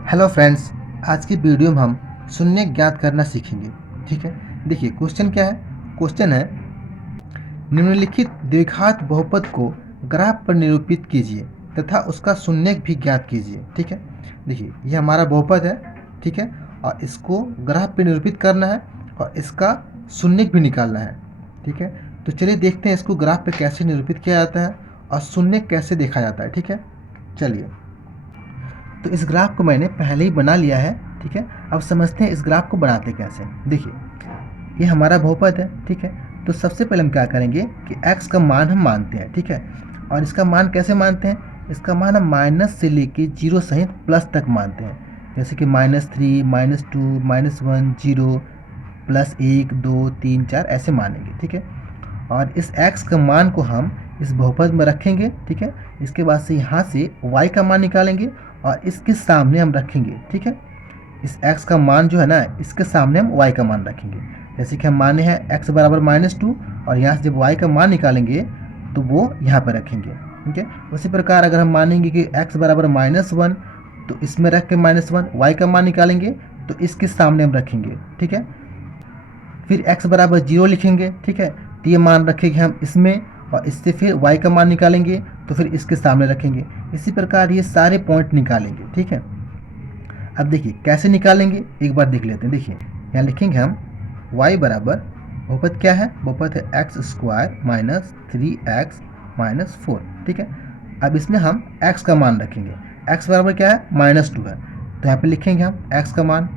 Hello friends, आज की video में हम शून्य ज्ञात करना सीखेंगे। ठीक है, देखिए क्वेश्चन क्या है। क्वेश्चन है निम्नलिखित द्विघात बहुपद को ग्राफ पर निरूपित कीजिए तथा उसका शून्य भी ज्ञात कीजिए। ठीक है, देखिए ये हमारा बहुपद है। ठीक है, और इसको ग्राफ पर निरूपित करना है और इसका शून्य भी निकालना है। ठीक है, तो चलिए देखते हैं इसको ग्राफ पे कैसे निरूपित किया जाता है और शून्य कैसे देखा जाता है। ठीक है, चलिए तो इस ग्राफ को मैंने पहले ही बना लिया है। ठीक है, अब समझते हैं इस ग्राफ को बनाते कैसे। देखिए ये हमारा बहुपद है। ठीक है, तो सबसे पहले हम क्या करेंगे कि x का मान हम मानते हैं। ठीक है, और इसका मान कैसे मानते हैं, इसका मान हम माइनस से लेके जीरो सहित प्लस तक मानते हैं। जैसे कि -3, -2, -1, 0, +1, 2, 3, 4 ऐसे मानेंगे। ठीक है, और इस x का मान को हम इस बहुपद में रखेंगे। ठीक है, इसके बाद से यहाँ से y का मान निकालेंगे और इसके सामने हम रखेंगे। ठीक है, इस x का मान जो है ना, इसके सामने हम y का मान रखेंगे। जैसे कि हम माने हैं x बराबर -2 और यहाँ से जब y का मान निकालेंगे तो वो यहाँ पर रखेंगे। ठीक है, उसी प्रकार अगर हम मानेंगे कि x बराबर -1 तो इसमें रख के -1 y का मान निकालेंगे तो इसके सामने हम रखेंगे। ठीक है, फिर x बराबर 0 लिखेंगे। ठीक है, तो ये मान रखेंगे हम इसमें और इससे फिर y का मान निकालेंगे तो फिर इसके सामने रखेंगे। इसी प्रकार ये सारे पॉइंट निकालेंगे। ठीक है, अब देखिए कैसे निकालेंगे एक बार देख लेते हैं। देखिए यहाँ लिखेंगे हम y बराबर बहुपद क्या है, बहुपद है x² - 3x - 4। ठीक है, अब इसमें हम x का मान रखेंगे। x बराबर क्या है, -2 है, तो यहाँ पे लिखेंगे हम x का मान।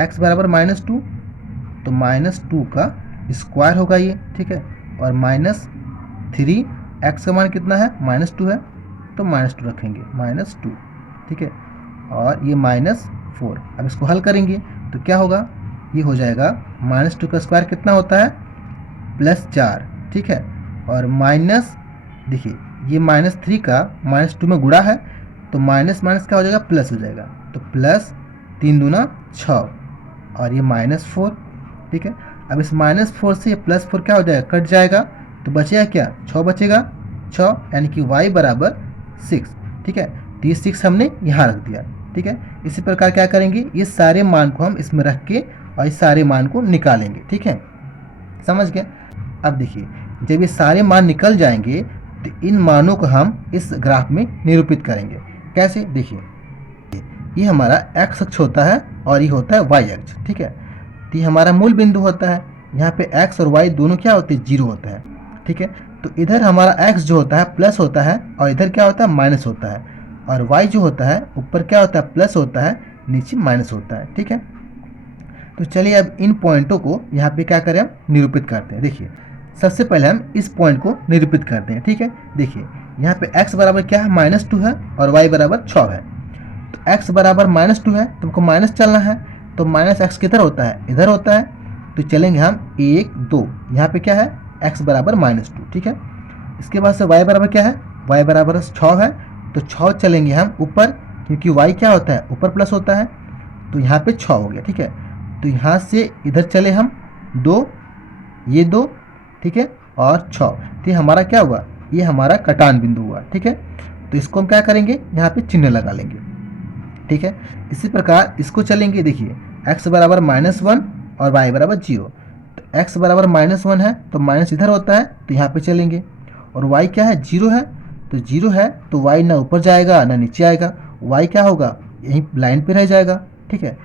x बराबर -2 तो -2 का स्क्वायर होगा ये। ठीक है, और -3 x का मान कितना है, -2 है, तो -2 रखेंगे, -2। ठीक है, और ये -4। अब इसको हल करेंगे तो क्या होगा, ये हो जाएगा -2 का स्क्वायर कितना होता है, +4। ठीक है, और माइनस देखिए ये -3 का -2 में गुणा है तो माइनस माइनस क्या हो जाएगा, प्लस हो जाएगा। तो +3 दूना 6 और ये -4। ठीक है, अब इस -4 से ये +4 क्या हो जाएगा, कट जाएगा तो बचेगा क्या, 6 बचेगा। 6 यानी कि y बराबर 6। ठीक है, तो ये 6 हमने यहाँ रख दिया। ठीक है, इसी प्रकार क्या करेंगे, ये सारे मान को हम इसमें रख के और इस सारे मान को निकालेंगे। ठीक है, समझ गए। अब देखिए जब ये सारे मान निकल जाएंगे तो इन मानों को हम इस ग्राफ में निरूपित करेंगे। कैसे, देखिए ये हमारा x अक्ष होता है और ये होता है y अक्ष। ठीक है, तो ये हमारा मूल बिंदु होता है। यहाँ पे x और y दोनों क्या होते हैं, 0 होता है। ठीक है, तो इधर हमारा x जो होता है प्लस होता है और इधर क्या होता है, माइनस होता है, और y जो होता है ऊपर क्या होता है, प्लस होता है, नीचे माइनस होता है। ठीक है, तो चलिए अब इन पॉइंटों को यहाँ पे क्या करें, हम निरूपित करते हैं। देखिए सबसे पहले हम इस पॉइंट को निरूपित करते हैं। ठीक है, देखिए यहाँ पे x बराबर क्या है, -2 है और y बराबर 6 है। तो x बराबर -2 है, तुमको माइनस चलना है, तो -x किधर होता है, इधर होता है, तो चलेंगे हम 1, 2, यहाँ पे क्या है, x बराबर -2। ठीक है, इसके बाद से y बराबर क्या है, y बराबर 6 है, तो 6 चलेंगे हम ऊपर, क्योंकि y क्या होता है, ऊपर प्लस होता है, तो यहाँ पे 6 हो गया। ठीक है, तो यहाँ से इधर चले हम 2, ये 2, ठीक है, और 6, तो ये हमारा क्या हुआ, ये हमारा कटान बिंदु हुआ। ठीक है, तो इसको हम क्या करेंगे, यहाँ पे चिन्ह लगा लेंगे। ठीक है, इसी प्रकार इसको चलेंगे। देखिए x बराबर -1 और y बराबर 0, तो x बराबर -1 है तो माइनस इधर होता है, तो यहाँ पे चलेंगे, और y क्या है, 0 है, तो 0 है तो y ना ऊपर जाएगा ना नीचे आएगा, y क्या होगा, यहीं लाइन पे रह जाएगा। ठीक है,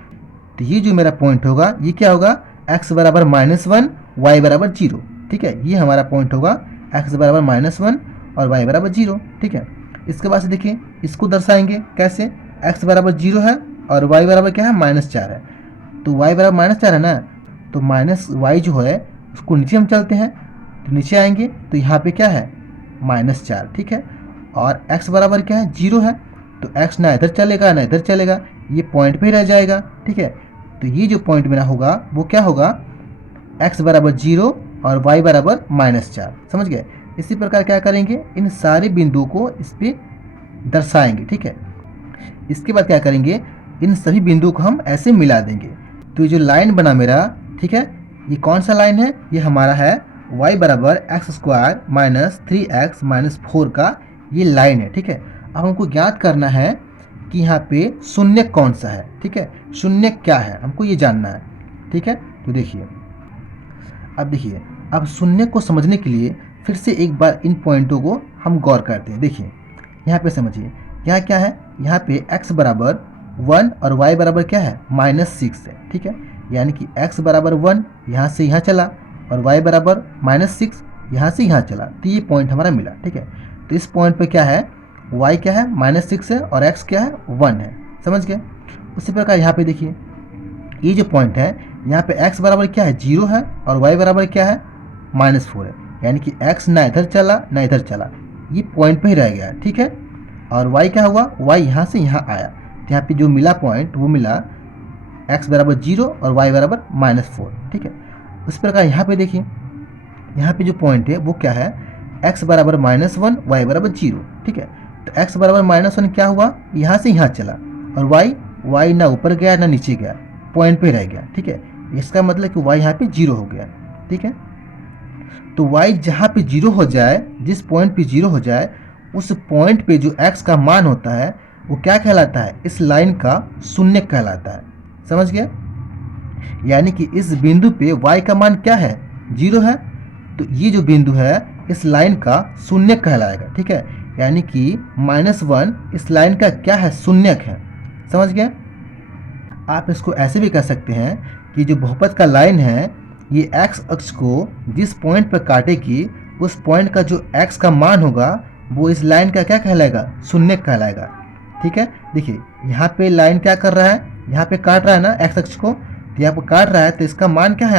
तो ये जो मेरा पॉइंट होगा ये क्या होगा, x बराबर -1 y बराबर 0। ठीक है, ये हमारा पॉइंट होगा x बराबर -1 और y बराबर 0। ठीक है, इसके बाद से देखिए इसको दर्शाएंगे कैसे, x बराबर 0 है और y बराबर क्या है, -4 है, तो y बराबर -4 है ना, तो -y जो है उसको नीचे हम चलते हैं, तो नीचे आएंगे तो यहाँ पे क्या है, -4। ठीक है, और x बराबर क्या है, 0 है, तो x ना इधर चलेगा ना इधर चलेगा, ये पॉइंट पे ही रह जाएगा। ठीक है, तो ये जो पॉइंट मेरा होगा वो क्या होगा, x बराबर 0 और y बराबर -4। समझ गए। इसी प्रकार क्या करेंगे, इन सारे बिंदुओं को इस पर दर्शाएंगे। ठीक है, इसके बाद क्या करेंगे, इन सभी बिंदुओं को हम ऐसे मिला देंगे। तो ये जो लाइन बना मेरा, ठीक है, ये कौन सा लाइन है, ये हमारा है y बराबर x² - 3x - 4 का ये लाइन है। ठीक है, अब हमको ज्ञात करना है कि यहाँ पे शून्य कौन सा है, ठीक है, शून्य क्या है, हमको ये जानना है, ठीक है। तो देखिए, अब शून्य को समझने के लिए फिर से एक बार इन पॉइंटों को हम गौर करते हैं। देखिए यहाँ पे समझिए, यहाँ क्या है, यहाँ पे x बराबर 1 और y बराबर क्या है -6 है, ठीक है। यानी कि x बराबर 1 यहाँ से यहाँ चला और y बराबर -6 यहाँ से यहाँ चला, तो ये पॉइंट हमारा मिला, ठीक है। तो इस पॉइंट पे क्या है, y क्या है -6 है और x क्या है 1 है, समझ गए। उसी प्रकार यहाँ पे देखिए, ये जो पॉइंट है यहाँ पे x बराबर क्या है 0 है और y बराबर क्या है -4 है, यानी कि x ना इधर चला ना इधर चला, ये पॉइंट पे ही रह गया, ठीक है। और y क्या हुआ, y यहाँ से यहाँ आया, तो यहाँ पे जो मिला पॉइंट वो मिला x बराबर 0 और y बराबर -4, ठीक है। उस प्रकार यहाँ पे देखिए, यहाँ पे जो पॉइंट है वो क्या है, x बराबर -1 y बराबर 0, ठीक है। तो x बराबर -1 क्या हुआ, यहाँ से यहाँ चला और y ना ऊपर गया ना नीचे गया, पॉइंट पे रह गया, ठीक है। इसका मतलब कि y यहाँ पे 0 हो गया, ठीक है। तो y जहाँ पे 0 हो जाए, जिस पॉइंट पे 0 हो जाए, उस पॉइंट पे जो x का मान होता है वो क्या कहलाता है, इस लाइन का शून्य कहलाता है, समझ गया। यानी कि इस बिंदु पे y का मान क्या है 0 है, तो ये जो बिंदु है इस लाइन का शून्य कहलाएगा, ठीक है। यानी कि -1 इस लाइन का क्या है, शून्यक है, समझ गया। आप इसको ऐसे भी कह सकते हैं कि जो बहुपद का लाइन है ये x अक्ष को जिस पॉइंट पर काटेगी, उस पॉइंट का जो x का मान होगा वो इस लाइन का क्या कहलाएगा, शून्य कहलाएगा, ठीक है। देखिए यहाँ पे लाइन क्या कर रहा है, यहाँ पे काट रहा है ना x अक्ष को, तो यहाँ पे काट रहा है, तो इसका मान क्या है,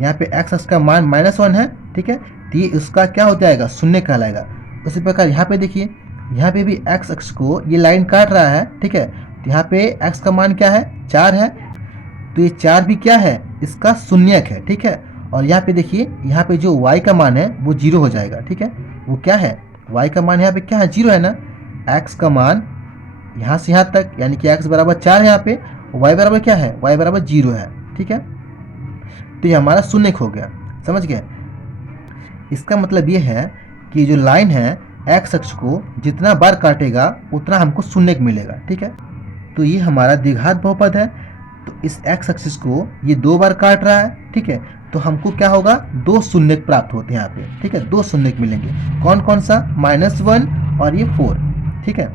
यहाँ पे x अक्ष का मान -1 है, ठीक है। तो ये उसका क्या हो जाएगा, शून्य कहलाएगा। उसी प्रकार यहाँ पे देखिए, यहाँ पे भी x अक्ष को ये लाइन काट रहा है, ठीक है। तो यहाँ पे x का मान क्या है 4 है, तो ये 4 भी क्या है, इसका शून्यक है, ठीक है। और यहाँ पे देखिए, यहाँ पे जो y का मान है वो 0 हो जाएगा, ठीक है। वो क्या है, y का मान यहाँ पे क्या है 0 है ना, x का मान यहाँ से यहाँ तक, यानी कि x बराबर 4 है यहाँ पे, y बराबर क्या है, y बराबर 0 है, ठीक है। तो ये हमारा शून्यक हो गया, समझ गए। इसका मतलब ये है कि जो लाइन है x अक्ष को जितना बार काटेगा उतना हमको शून्यक मिलेगा, ठीक है। तो ये हमारा द्विघात बहुपद है, तो इस x एक्सिस को ये 2 बार काट रहा है, ठीक है। तो हमको क्या होगा, 2 शून्यक प्राप्त होते हैं यहाँ पे, ठीक है, 2 शून्यक मिलेंगे। कौन कौन सा, -1 और ये 4, ठीक है।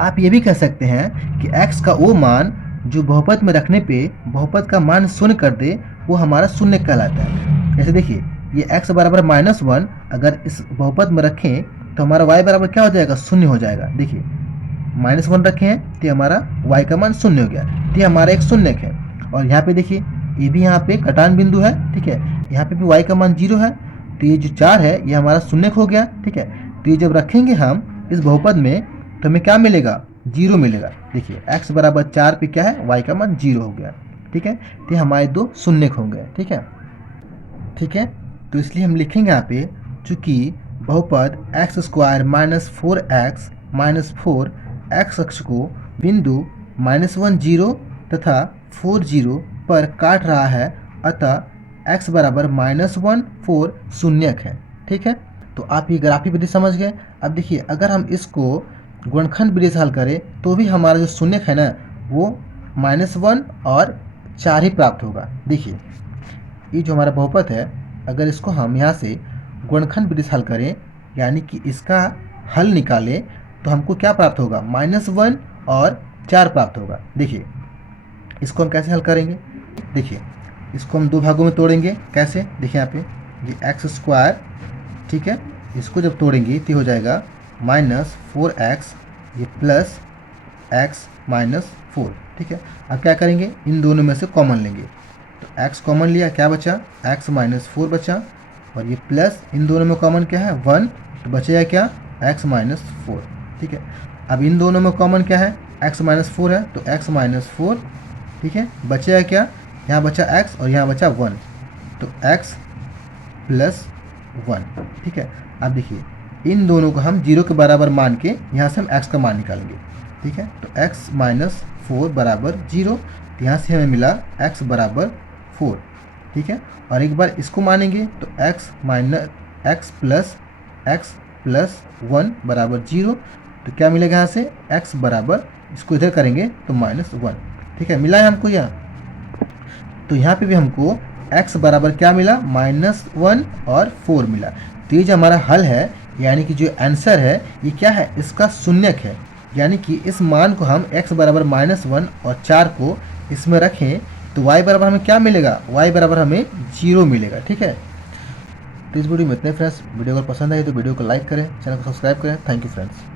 आप ये भी कह सकते हैं कि x का वो मान जो बहुपद में रखने पे बहुपद का मान शून्य कर दे वो हमारा शून्य कहलाता है। जैसे देखिए, ये x बराबर -1 अगर इस बहुपद में रखें तो हमारा y बराबर क्या हो जाएगा, शून्य हो जाएगा। देखिए -1 रखे हैं तो हमारा y का मान शून्य हो गया, तो ये हमारा एक शून्यक है। और यहाँ पे देखिए, ये भी यहाँ पे कटान बिंदु है, ठीक है। यहाँ पे भी y का मान 0 है, तो ये जो 4 है ये हमारा शून्यक हो गया, ठीक है। तो ये जब रखेंगे हम इस बहुपद में तो हमें क्या मिलेगा, 0 मिलेगा। देखिए x बराबर 4 पे क्या है, y का मान 0 हो गया, ठीक है। तो हमारे 2 शून्यक हो गए, ठीक है, ठीक है। तो इसलिए हम लिखेंगे यहाँ पे, चूँकि बहुपद x² -4x -4 x अक्ष को बिंदु -1 0 तथा 4 0 पर काट रहा है, अतः x बराबर -1 4 शून्यक है, ठीक है। तो आप ये ग्राफिक विधि समझ गए। अब देखिए, अगर हम इसको गुणनखंड विधि से हल करें तो भी हमारा जो शून्यक है ना वो -1 और 4 ही प्राप्त होगा। देखिए ये जो हमारा बहुपद है, अगर इसको हम यहाँ से गुणनखंड विधि से हल करें, यानी कि इसका हल निकालें, तो हमको क्या प्राप्त होगा, -1 और 4 प्राप्त होगा। देखिए इसको हम कैसे हल करेंगे, देखिए इसको हम 2 भागों में तोड़ेंगे। कैसे, देखिए यहाँ पे ये x², ठीक है, इसको जब तोड़ेंगे तो हो जाएगा -4x ये प्लस x -4, ठीक है। अब क्या करेंगे, इन दोनों में से कॉमन लेंगे, तो x कॉमन लिया, क्या बचा, x -4 बचा, और ये प्लस इन दोनों में कॉमन क्या है 1, तो बचेगा क्या, x -4, ठीक है। अब इन दोनों में कॉमन क्या है, x -4 है, तो x -4, ठीक है, बचेगा क्या, यहाँ बचा x और यहाँ बचा 1, तो x +1, ठीक है। अब देखिए इन दोनों को हम 0 के बराबर मान के यहाँ से हम x का मान निकालेंगे, ठीक है। तो x -4 बराबर 0, तो यहाँ से हमें मिला x बराबर 4, ठीक है। और एक बार इसको मानेंगे तो x + 1 बराबर 0, तो क्या मिलेगा यहाँ से, x बराबर इसको इधर करेंगे तो -1, ठीक है, मिला है हमको यहाँ। तो यहाँ पे भी हमको x बराबर क्या मिला, -1 और 4 मिला। तो ये जो हमारा हल है, यानी कि जो आंसर है ये क्या है, इसका शून्यक है। यानी कि इस मान को हम x बराबर -1 और 4 को इसमें रखें तो y बराबर हमें क्या मिलेगा, y बराबर हमें 0 मिलेगा, ठीक है। तो इस वीडियो में इतने फ्रेंड्स, वीडियो अगर पसंद आए तो वीडियो को लाइक करें, चैनल को सब्सक्राइब करें। Thank you friends.